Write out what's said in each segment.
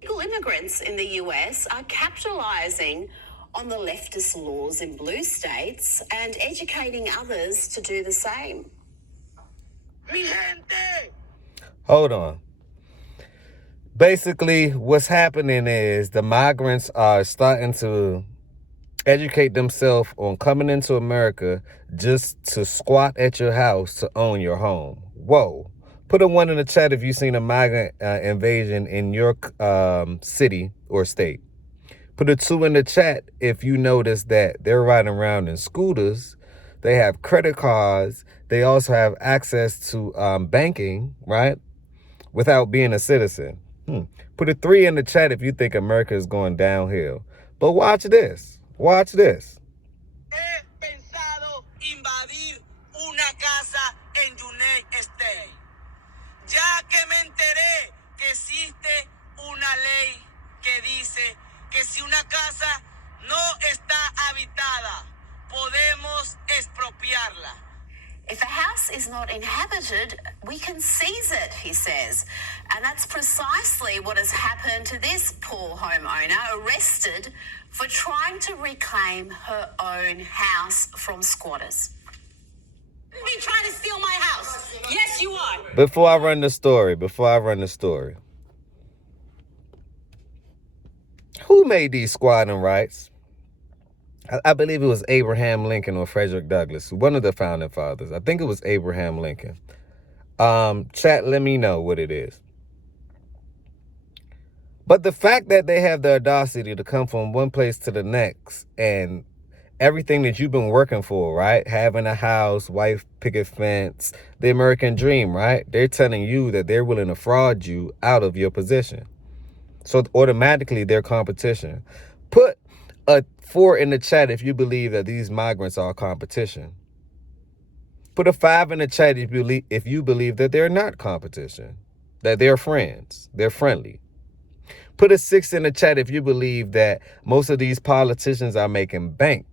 Illegal immigrants in the US are capitalizing on the leftist laws in blue states and educating others to do the same. Mi gente! Hold on. Basically, what's happening is the migrants are starting to educate themselves on coming into America just to squat at your house to own your home. Whoa. Put a 1 in the chat if you've seen a migrant invasion in your city or state. Put a 2 in the chat if you notice that they're riding around in scooters. They have credit cards. They also have access to banking, right? Without being a citizen. Put a 3 in the chat if you think America is going downhill. But watch this. Watch this. He pensado invadir una casa en United States. Ya que me enteré que existe una ley que dice que si una casa no está habitada, podemos expropiarla. If a house is not inhabited, we can seize it, he says. And that's precisely what has happened to this poor homeowner, arrested for trying to reclaim her own house from squatters. You trying to steal my house? Yes, you are. Before I run the story, who made these squatting rights? I believe it was Abraham Lincoln or Frederick Douglass, one of the founding fathers. I think it was Abraham Lincoln. Chat, let me know what it is. But the fact that they have the audacity to come from one place to the next and everything that you've been working for, right? Having a house, wife, picket fence, the American dream, right? They're telling you that they're willing to fraud you out of your position. So automatically they're competition. Put a 4 in the chat if you believe that these migrants are competition. Put a 5 in the chat if you believe that they're not competition, that they're friends, they're friendly. Put a 6 in the chat if you believe that most of these politicians are making bank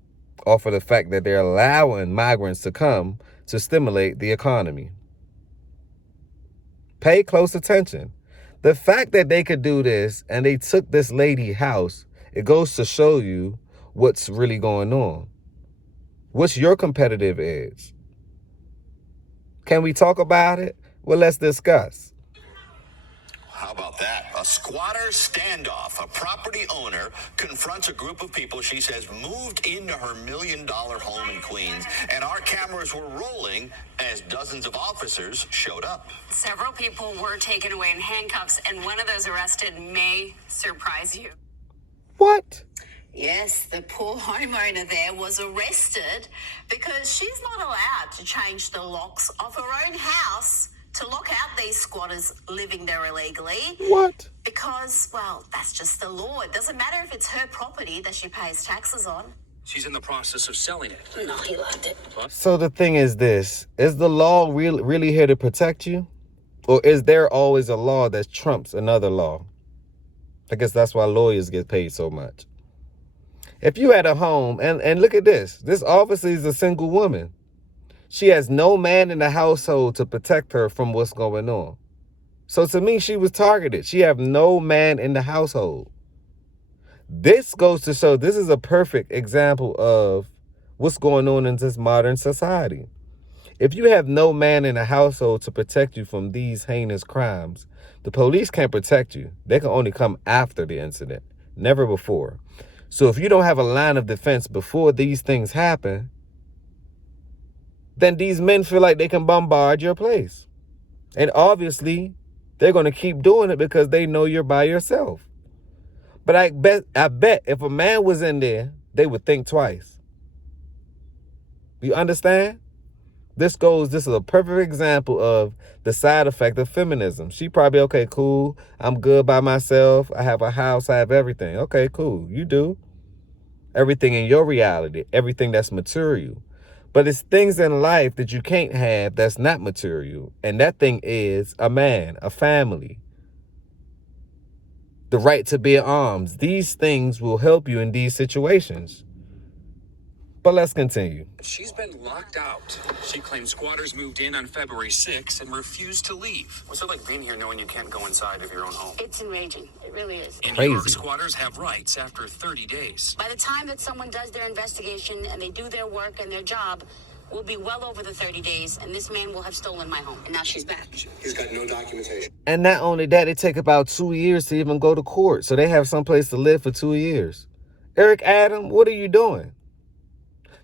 off of the fact that they're allowing migrants to come to stimulate the economy. Pay close attention. The fact that they could do this and they took this lady's house, it goes to show you what's really going on. What's your competitive edge? Can we talk about it? Well, let's discuss. How about that? A squatter standoff. A property owner confronts a group of people she says moved into her $1 million home in Queens, and our cameras were rolling as dozens of officers showed up. Several people were taken away in handcuffs, and one of those arrested may surprise you. What? Yes, the poor homeowner there was arrested because she's not allowed to change the locks of her own house to lock out these squatters living there illegally. What? Because, well, that's just the law. It doesn't matter if it's her property that she pays taxes on. She's in the process of selling it. No, he loved it. So the thing is this, is the law really here to protect you? Or is there always a law that trumps another law? I guess that's why lawyers get paid so much. If you had a home, and look at this obviously is a single woman. She has no man in the household to protect her from what's going on. So to me, she was targeted. She have no man in the household. This goes to show this is a perfect example of what's going on in this modern society. If you have no man in the household to protect you from these heinous crimes, the police can't protect you. They can only come after the incident, never before. So if you don't have a line of defense before these things happen, then these men feel like they can bombard your place. And obviously, they're going to keep doing it because they know you're by yourself. But I bet if a man was in there, they would think twice. You understand? This is a perfect example of the side effect of feminism. She probably, okay, cool. I'm good by myself. I have a house. I have everything. Okay, cool. You do. Everything in your reality, everything that's material. But it's things in life that you can't have that's not material. And that thing is a man, a family, the right to bear arms. These things will help you in these situations. But let's continue. She's been locked out. She claims squatters moved in on February 6th and refused to leave. What's it like being here knowing you can't go inside of your own home? It's enraging. It really is. In New Crazy. York, squatters have rights after 30 days. By the time that someone does their investigation and they do their work and their job, we'll be well over the 30 days, and this man will have stolen my home. And now she's back. He's got no documentation. And not only that, it take about 2 years to even go to court. So they have someplace to live for 2 years. Eric Adam, what are you doing?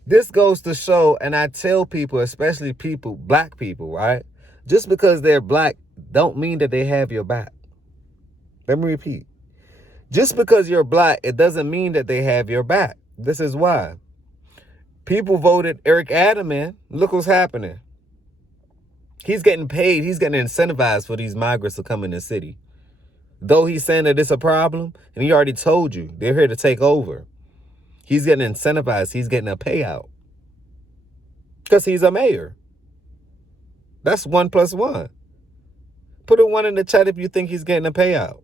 This goes to show, and I tell people, especially people, black people, right? Just because they're black don't mean that they have your back. Let me repeat. Just because you're black, it doesn't mean that they have your back. This is why. People voted Eric Adam in. Look what's happening. He's getting paid. He's getting incentivized for these migrants to come in the city. Though he's saying that it's a problem, and he already told you, they're here to take over. He's getting incentivized. He's getting a payout. Because he's a mayor. That's 1 + 1. Put a 1 in the chat if you think he's getting a payout.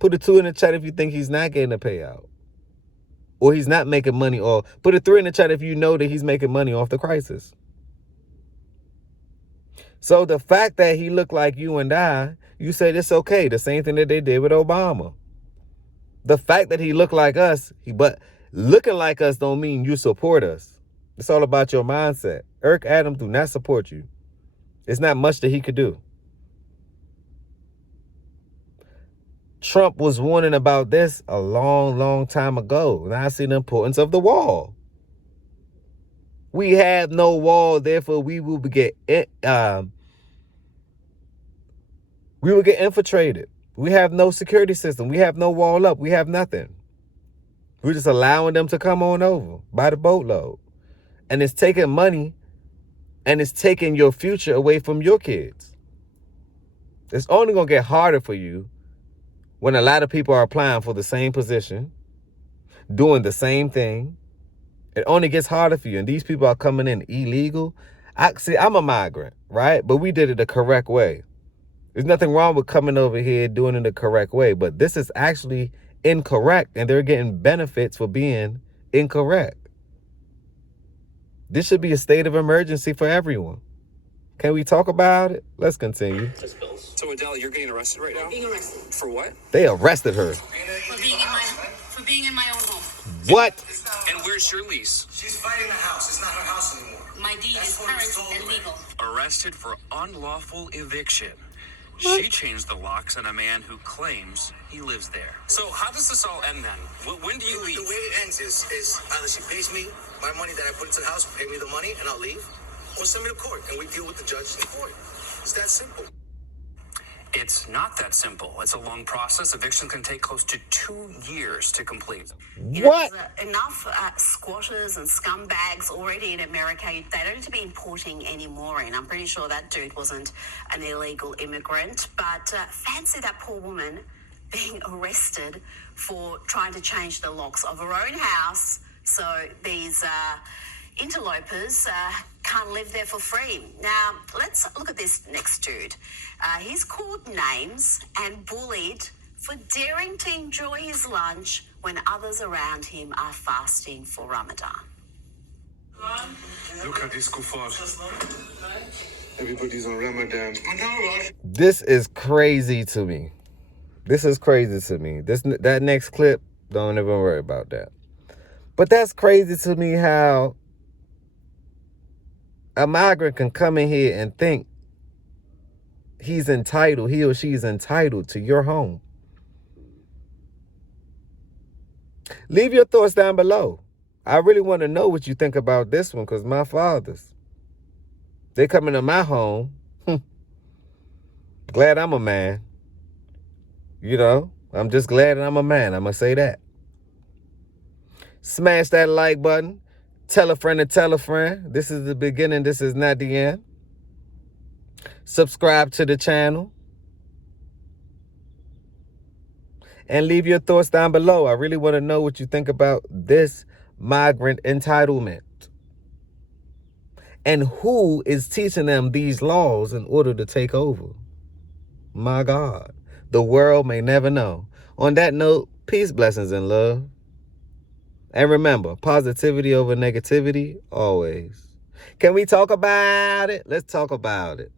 Put a 2 in the chat if you think he's not getting a payout. Or he's not making money. Or put a 3 in the chat if you know that he's making money off the crisis. So the fact that he looked like you and I, you said it's okay. The same thing that they did with Obama. The fact that he looked like us, but looking like us don't mean you support us. It's all about your mindset. Eric Adams do not support you. It's not much that he could do. Trump was warning about this a long, long time ago. Now I see the importance of the wall. We have no wall, therefore we will get infiltrated. We have no security system. We have no wall up. We have nothing. We're just allowing them to come on over by the boatload. And it's taking money and it's taking your future away from your kids. It's only going to get harder for you when a lot of people are applying for the same position, doing the same thing. It only gets harder for you. And these people are coming in illegal. I'm a migrant, right? But we did it the correct way. There's nothing wrong with coming over here doing it the correct way. But this is actually incorrect, and they're getting benefits for being incorrect. This should be a state of emergency for everyone. Can we talk about it? Let's continue. So Adele, you're getting arrested right now? Being arrested. For what? They arrested her. For being in my own home. What? And where's your lease? She's fighting the house. It's not her house anymore. My deed is current and legal. Arrested for unlawful eviction. She changed the locks on a man who claims he lives there. So how does this all end then? When do you leave? The way it ends is either she pays me my money that I put into the house, pay me the money, and I'll leave, or send me to court, and we deal with the judge in court. It's that simple. It's not that simple. It's a long process. Eviction can take close to 2 years to complete. What? There's enough squatters and scumbags already in America. They don't need to be importing any more in. I'm pretty sure that dude wasn't an illegal immigrant. But fancy that poor woman being arrested for trying to change the locks of her own house. So these interlopers can't live there for free. Now, let's look at this next dude. He's called names and bullied for daring to enjoy his lunch when others around him are fasting for Ramadan. Look at this kuffar. Everybody's on Ramadan. This is crazy to me. That next clip, don't even worry about that. But that's crazy to me how a migrant can come in here and think he or she's entitled to your home. Leave your thoughts down below. I really want to know what you think about this one, because my fathers, they come into my home. Glad I'm a man. You know, I'm just glad that I'm a man. I'm going to say that. Smash that like button. Tell a friend to tell a friend. This is the beginning. This is not the end. Subscribe to the channel. And leave your thoughts down below. I really want to know what you think about this migrant entitlement. And who is teaching them these laws in order to take over? My God. The world may never know. On that note, peace, blessings, and love. And remember, positivity over negativity, always. Can we talk about it? Let's talk about it.